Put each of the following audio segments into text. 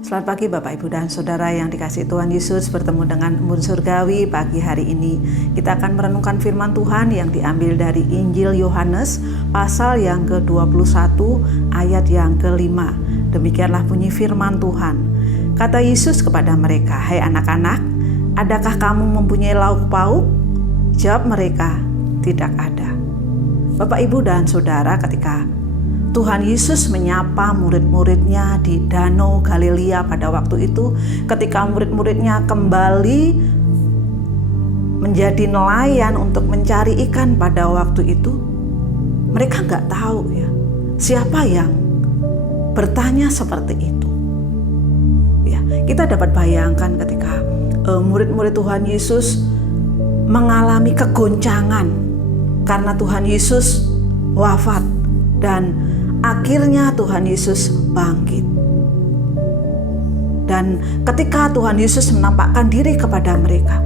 Selamat pagi Bapak Ibu dan Saudara yang dikasihi Tuhan Yesus. Bertemu dengan Embun Surgawi pagi hari ini. Kita akan merenungkan firman Tuhan yang diambil dari Injil Yohanes pasal yang ke-21 ayat yang ke-5. Demikianlah bunyi firman Tuhan. Kata Yesus kepada mereka, "Hai anak-anak, adakah kamu mempunyai lauk pauk?" Jawab mereka, "Tidak ada." Bapak Ibu dan Saudara, ketika Tuhan Yesus menyapa murid-muridnya di Danau Galilea pada waktu itu, ketika murid-muridnya kembali menjadi nelayan untuk mencari ikan pada waktu itu, mereka nggak tahu ya siapa yang bertanya seperti itu. Ya, kita dapat bayangkan ketika murid-murid Tuhan Yesus mengalami kegoncangan karena Tuhan Yesus wafat dan akhirnya Tuhan Yesus bangkit. Dan ketika Tuhan Yesus menampakkan diri kepada mereka,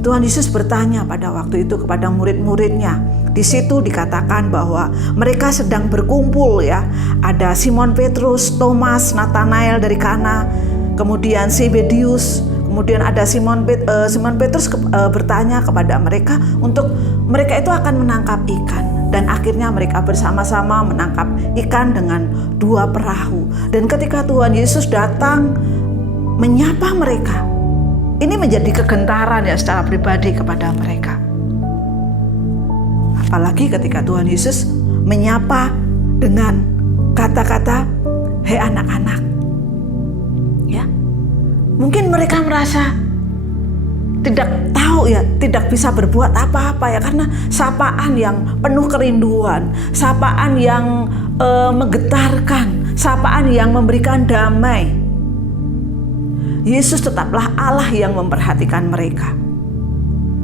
Tuhan Yesus bertanya pada waktu itu kepada murid-muridnya. Di situ dikatakan bahwa mereka sedang berkumpul ya. Ada Simon Petrus, Thomas, Nathanael dari Kana, kemudian Zebedius, kemudian ada Simon Petrus bertanya kepada mereka untuk mereka itu akan menangkap ikan. Dan akhirnya mereka bersama-sama menangkap ikan dengan 2 perahu. Dan ketika Tuhan Yesus datang menyapa mereka, ini menjadi kegentaran ya secara pribadi kepada mereka. Apalagi ketika Tuhan Yesus menyapa dengan kata-kata, "Hei anak-anak." Ya. Mungkin mereka merasa tidak tahu ya, tidak bisa berbuat apa-apa ya, karena sapaan yang penuh kerinduan, sapaan yang menggetarkan, sapaan yang memberikan damai. Yesus tetaplah Allah yang memperhatikan mereka.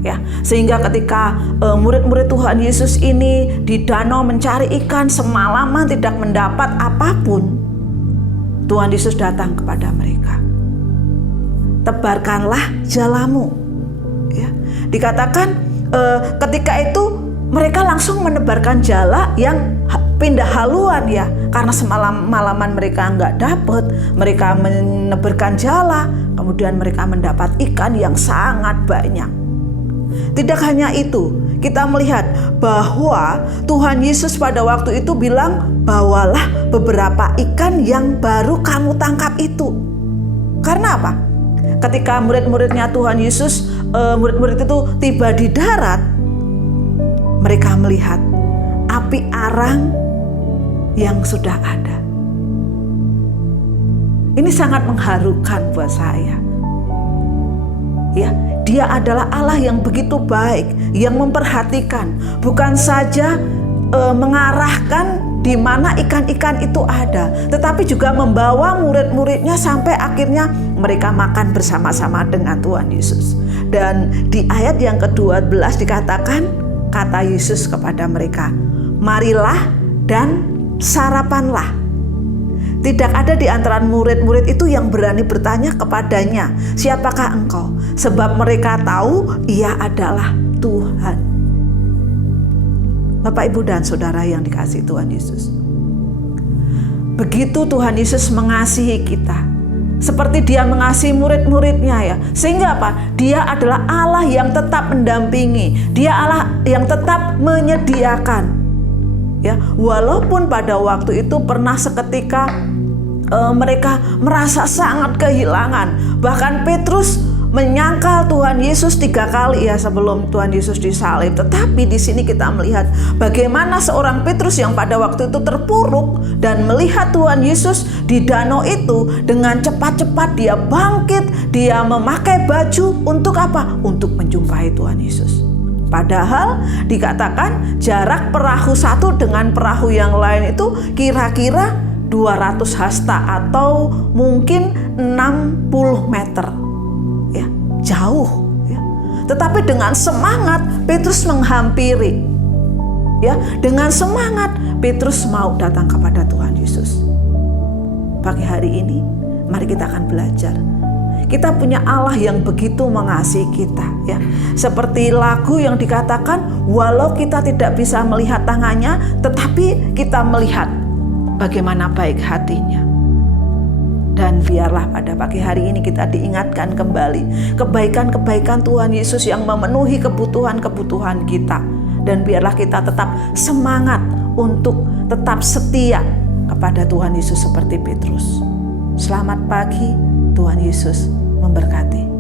Ya, sehingga ketika murid-murid Tuhan Yesus ini di danau mencari ikan semalaman tidak mendapat apapun, Tuhan Yesus datang kepada mereka. "Tebarkanlah jalamu." Ya, dikatakan ketika itu mereka langsung menebarkan jala yang pindah haluan ya, karena malaman mereka nggak dapat, mereka menebarkan jala, kemudian mereka mendapat ikan yang sangat banyak. Tidak hanya itu, kita melihat bahwa Tuhan Yesus pada waktu itu bilang, "Bawalah beberapa ikan yang baru kamu tangkap itu." Karena apa? Ketika murid-muridnya Tuhan Yesus, murid-murid itu tiba di darat, mereka melihat api arang yang sudah ada. Ini sangat mengharukan buat saya. Ya, Dia adalah Allah yang begitu baik, yang memperhatikan, bukan saja mengarahkan di mana ikan-ikan itu ada, tetapi juga membawa murid-muridnya sampai akhirnya mereka makan bersama-sama dengan Tuhan Yesus. Dan di ayat yang ke-12 dikatakan, kata Yesus kepada mereka, "Marilah dan sarapanlah." Tidak ada di antara murid-murid itu yang berani bertanya kepadanya, "Siapakah engkau?" Sebab mereka tahu Ia adalah Tuhan. Bapak, Ibu, dan Saudara yang dikasihi Tuhan Yesus. Begitu Tuhan Yesus mengasihi kita, seperti Dia mengasihi murid-muridnya ya. Sehingga apa? Dia adalah Allah yang tetap mendampingi. Dia Allah yang tetap menyediakan. Ya, walaupun pada waktu itu pernah seketika mereka merasa sangat kehilangan. Bahkan Petrus menyangkal Tuhan Yesus 3 kali ya sebelum Tuhan Yesus disalib. Tetapi di sini kita melihat bagaimana seorang Petrus yang pada waktu itu terpuruk dan melihat Tuhan Yesus di danau itu, dengan cepat-cepat dia bangkit, dia memakai baju untuk apa? Untuk menjumpai Tuhan Yesus. Padahal dikatakan jarak perahu satu dengan perahu yang lain itu kira-kira 200 hasta atau mungkin 60 meter. Ya, jauh ya. Tetapi dengan semangat Petrus menghampiri. Ya, dengan semangat Petrus mau datang kepada Tuhan Yesus. Pagi hari ini mari kita akan belajar. Kita punya Allah yang begitu mengasihi kita ya. Seperti lagu yang dikatakan, walau kita tidak bisa melihat tangannya, tetapi kita melihat bagaimana baik hatinya. Dan biarlah pada pagi hari ini kita diingatkan kembali kebaikan-kebaikan Tuhan Yesus yang memenuhi kebutuhan-kebutuhan kita. Dan biarlah kita tetap semangat untuk tetap setia kepada Tuhan Yesus seperti Petrus. Selamat pagi, Tuhan Yesus memberkati.